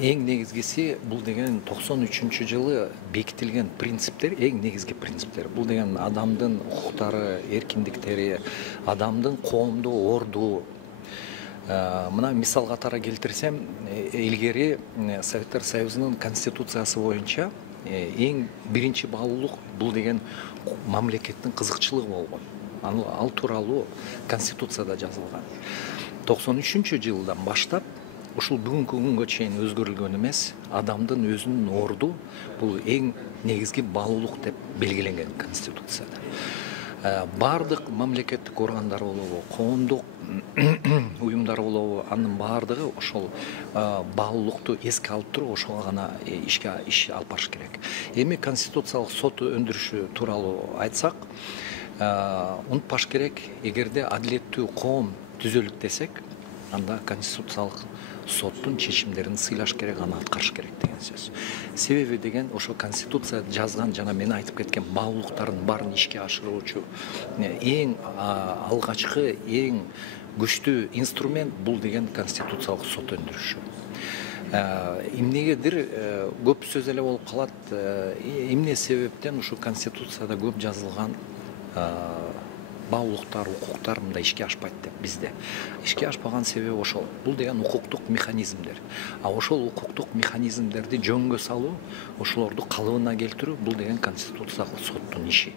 Эң негизгиси бул деген 93-жылы бекитилген принциптер, эң негизги принциптер. Бул деген адамдын укуктары, эркиндиктери, адамдын коомдо орду. Мына мисал катары келтирсем, илгери Советтер Союзунун конституциясы боюнча эң биринчи баалуулук бул деген мамлекеттин кызыкчылыгы болгон. Ал тууралуу конституцияда жазылган. 93-жылдан баштап ушул бүгүнкү күнгө чейин өзгөрүлгөн эмес, адамдын өзүнүн орду бул эң негизги баалуулук деп белгиленген конституцияда. Бардык мамлекеттик органдар болобу, коомдук уюмдар болобу, анын бардыгы ошол баалуулукту эске алып туруп, ошого гана иш алып барыш керек. Эми конституциялык сот өндүрүшү тууралуу айтсак, унутпаш керек, эгерде адилеттүү коом түзөлүт десек, анда конституциялык соттун чечимдерин сыйлаш керек, аны аткарыш керек деген сөз. Себеби деген ошо конституция жазган жана мен айтып кеткен баалуулуктардын баарын ишке ашыруучу эң алгачкы, эң күчтүү инструмент бул деген конституциялык сот өндүрүшү. Эмнегедир көп сөз эле болуп калат, эмне себептен ушу конституцияда көп жазылган баалуулуктар, укуктар мындай ишке ашпайт деп бизде. Ишке ашпаган себеби ошол. Бул деген укуктук механизмдер. Ошол укуктук механизмдерди жөнгө салуу, ошолорду калыбына келтирүү бул деген конституциялык соттун иши.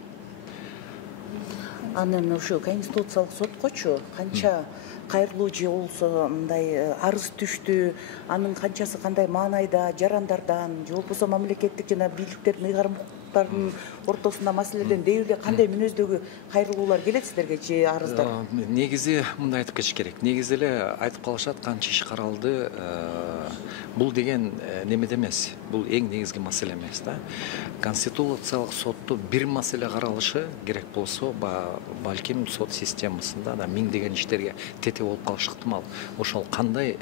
Анын ушу конституциялык соткочу канча кайрылуу же болбосо мындай арыз түштү, анын канчасы кандай маанайда жарандардан же болбосо мамлекеттик жана бийликтердин ыйгарым укуктарынын ортосунда маселеден дейби эле кандай мүнөздөгү кайрылуулар келет силерге же арыздар? Негизи мындай айтып кетиш керек. Негизи эле айтып калышат канча иш каралды. Бул деген немеде эмес. Бул эң негизги маселе эмес да. Конституциялык сотто бир маселе каралышы керек болсо, балким сот системасында да миңдеген иштерге тете болуп калышы ыктымал. Ошол кандай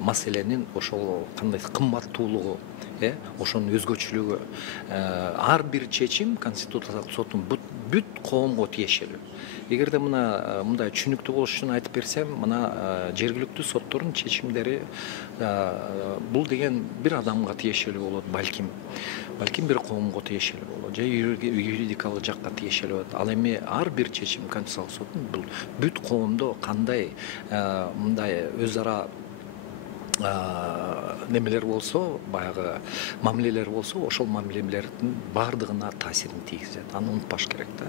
маселенин ошол кандай кымбаттуулугу, ошонун өзгөчөлүгү, ар бир чечим конституциялык соттун бүт коомго тиешелүү. Эгерде мындай түшүнүктүү болуш үчүн айтып берсем, мына жергиликтүү соттордун чечимдери бул деген бир адамга тиешелүү болот, балким бир коомго тиешелүү болот, же юридикалык жакка тиешелүү болот. Ал эми ар бир чечим конституциялык соттун бул бүт коомдо кандай мындай өз ара немелер болсо, баягы мамилелер болсо, ошол мамилелердин бардыгына таасирин тийгизет. Аны унутпаш керек да.